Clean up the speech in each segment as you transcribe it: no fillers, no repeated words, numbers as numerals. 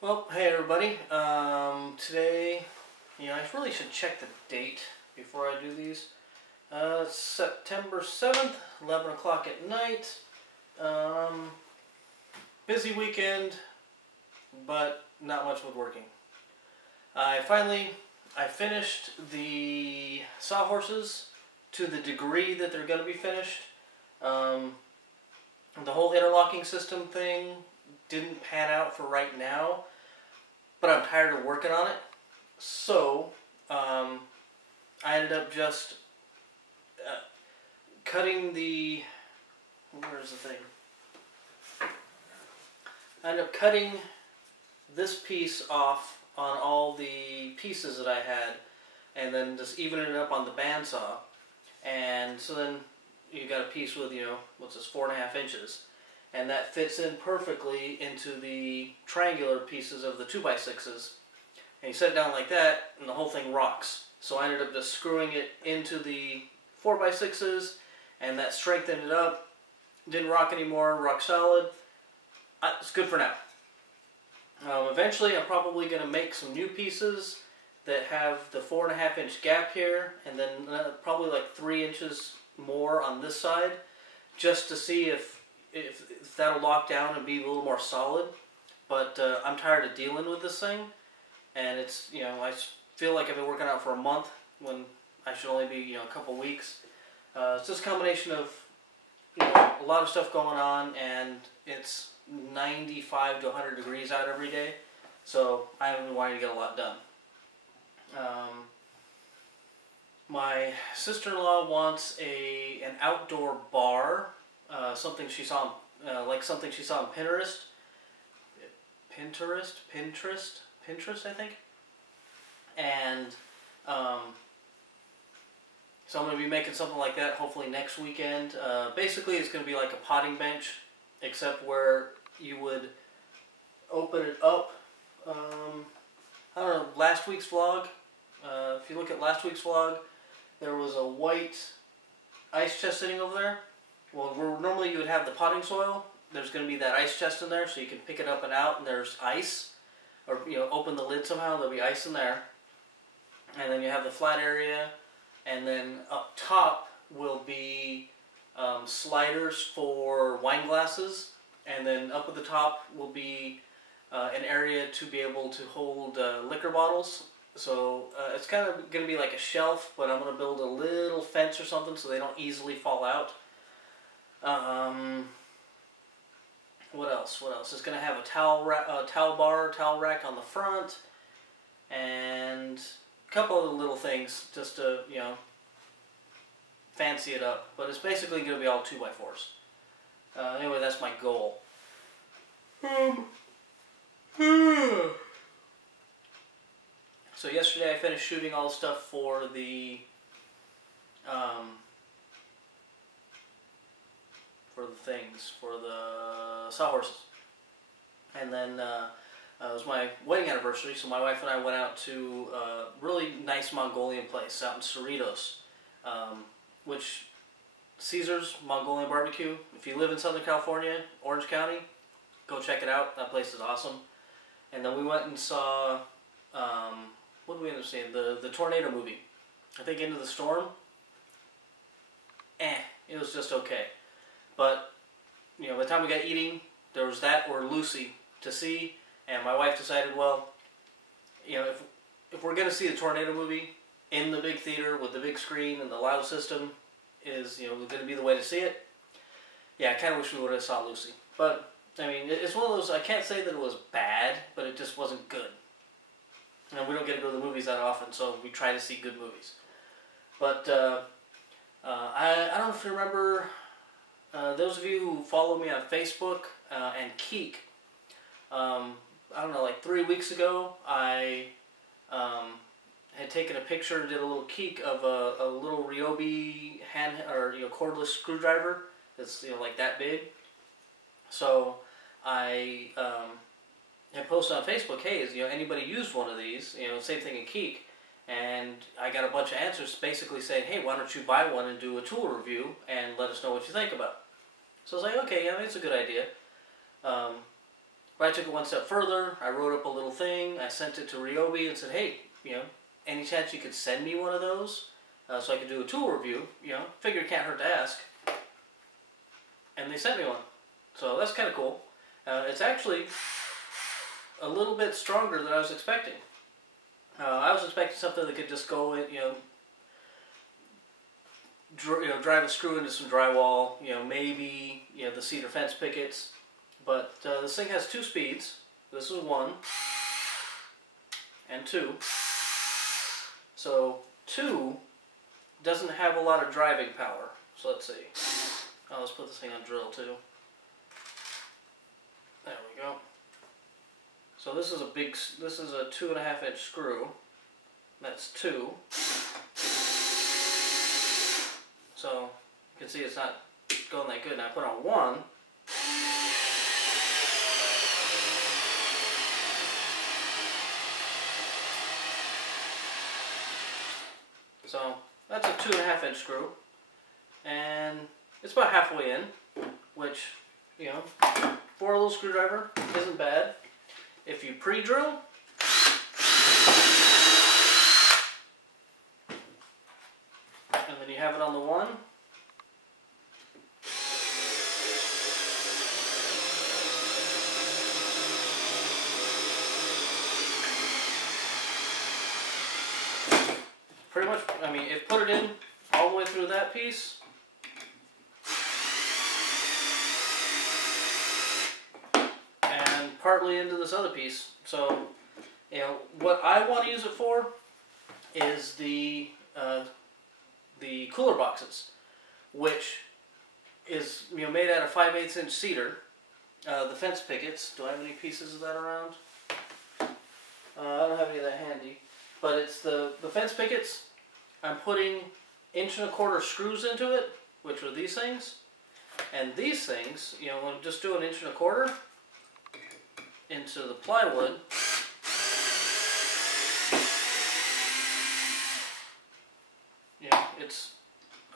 Well, hey everybody. Today, I really should check the date before I do these. September 7th, 11 o'clock at night. Busy weekend, but not much woodworking. I finished the sawhorses to the degree that they're going to be finished. The whole interlocking system thing didn't pan out for right now, but I'm tired of working on it. So, I ended up just cutting the... Where's the thing? I ended up cutting this piece off on all the pieces that I had, and then just evening it up on the bandsaw. And so then you got a piece with, what's this, 4.5 inches. And that fits in perfectly into the triangular pieces of the 2x6s. And you set it down like that, and the whole thing rocks. So I ended up just screwing it into the 4x6s, and that strengthened it up. Didn't rock anymore, rock solid. It's good for now. Eventually I'm probably going to make some new pieces that have the 4.5 inch gap here, and then probably like 3 inches more on this side, just to see if that'll lock down and be a little more solid. But I'm tired of dealing with this thing, and it's, I feel like I've been working out for a month when I should only be, a couple weeks. It's just a combination of, a lot of stuff going on, and it's 95 to 100 degrees out every day, so I haven't been wanting to get a lot done. My sister-in-law wants an outdoor bar. Something she saw, something she saw on Pinterest, I think. And so I'm going to be making something like that hopefully next weekend. Basically, it's going to be like a potting bench, except where you would open it up. I don't know, last week's vlog. If you look at last week's vlog, there was a white ice chest sitting over there. Well, normally you would have the potting soil. There's going to be that ice chest in there, so you can pick it up and out, and there's ice. Or, open the lid somehow, there'll be ice in there. And then you have the flat area, and then up top will be sliders for wine glasses, and then up at the top will be an area to be able to hold liquor bottles. So it's kind of going to be like a shelf, but I'm going to build a little fence or something so they don't easily fall out. What else? It's going to have a towel rack on the front, and a couple of little things just to, fancy it up. But it's basically going to be all 2x4s. Anyway, that's my goal. So yesterday I finished shooting all the stuff for the for the sawhorses, and then it was my wedding anniversary, so my wife and I went out to a really nice Mongolian place out in Cerritos, which Caesar's Mongolian Barbecue. If you live in Southern California, Orange County, go check it out. That place is awesome. And then we went and saw, what did we end up seeing? The tornado movie. I think Into the Storm. It was just okay. But, by the time we got eating, there was that or Lucy to see, and my wife decided, well, if we're going to see the tornado movie in the big theater with the big screen and the loud system is, going to be the way to see it, yeah, I kind of wish we would have saw Lucy. But, it's one of those, I can't say that it was bad, but it just wasn't good. We don't get to go to the movies that often, so we try to see good movies. But I don't know if you remember, those of you who follow me on Facebook and Keek, I don't know, like 3 weeks ago, I had taken a picture and did a little Keek of a little Ryobi cordless screwdriver that's like that big. So I had posted on Facebook, hey, has anybody used one of these? Same thing in Keek. And I got a bunch of answers basically saying, hey, why don't you buy one and do a tool review and let us know what you think about it. So I was like, okay, yeah, it's a good idea. But I took it one step further. I wrote up a little thing. I sent it to Ryobi and said, hey, any chance you could send me one of those so I could do a tool review? Figure it can't hurt to ask. And they sent me one. So that's kind of cool. It's actually a little bit stronger than I was expecting. I was expecting something that could just go in, drive a screw into some drywall, maybe, the cedar fence pickets. But this thing has 2 speeds. This is 1 and 2. So 2 doesn't have a lot of driving power. So let's see. Oh, let's put this thing on drill too. There we go. So this is a 2.5 inch screw. That's 2. So you can see it's not going that good. Now I put on 1. So that's a 2.5 inch screw, and it's about halfway in, which, for a little screwdriver isn't bad. If you pre-drill, and then you have it on the 1, pretty much, it put it in all the way through that piece. And partly into this other piece. So, what I want to use it for is the cooler boxes, which is made out of 5/8 inch cedar. The fence pickets. Do I have any pieces of that around? I don't have any of that handy. But it's the fence pickets. I'm putting 1.25 inch screws into it, which are these things. And these things, we'll just do 1.25 inch into the plywood.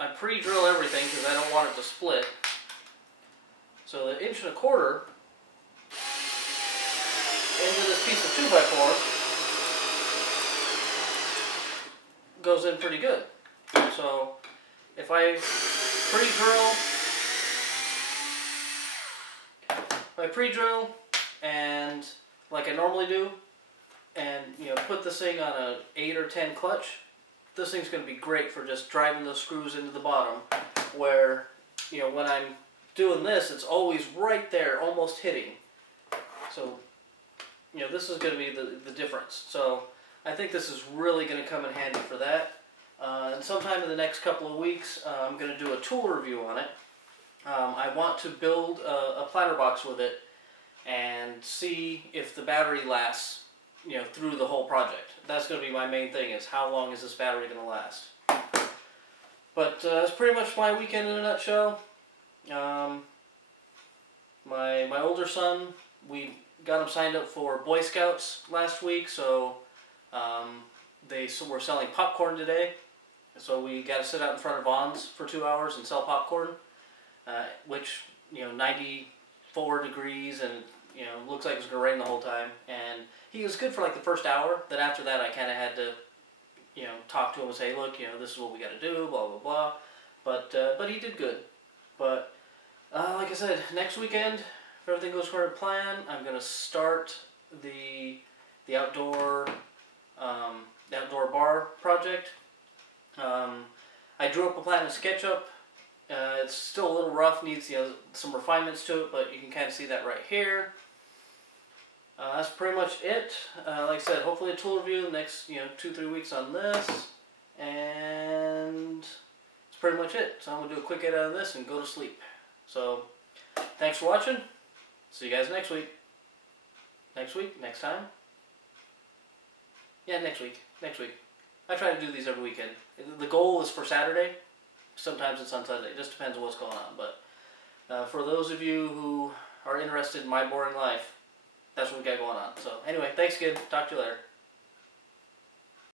I pre-drill everything because I don't want it to split. So the 1.25 inch into this piece of 2x4 goes in pretty good. So if I pre-drill and like I normally do, and put this thing on a 8 or 10 clutch, this thing's going to be great for just driving those screws into the bottom, where when I'm doing this, it's always right there, almost hitting. So this is going to be the difference. So I think this is really going to come in handy for that. And sometime in the next couple of weeks, I'm going to do a tool review on it. I want to build a platter box with it and see if the battery lasts, through the whole project. That's going to be my main thing, is how long is this battery going to last. But that's pretty much my weekend in a nutshell. My older son, we got him signed up for Boy Scouts last week, so they were selling popcorn today. So we got to sit out in front of Vons for 2 hours and sell popcorn, which 94 degrees, and looks like it was going to rain the whole time. And he was good for like the first hour. Then after that, I kind of had to talk to him and say, look, this is what we got to do, blah blah blah. But he did good. But like I said, next weekend, if everything goes according to plan, I'm going to start the outdoor bar project. I drew up a plan in SketchUp. It's still a little rough, needs some refinements to it, but you can kind of see that right here. That's pretty much it. Like I said, hopefully a tool review the next 2-3 weeks on this, and that's pretty much it. So I'm gonna do a quick edit out of this and go to sleep. So thanks for watching. See you guys next week. Next time. Yeah, next week. I try to do these every weekend. The goal is for Saturday. Sometimes it's on Sunday. It just depends on what's going on. But for those of you who are interested in my boring life, that's what we got going on. So anyway, thanks again. Talk to you later.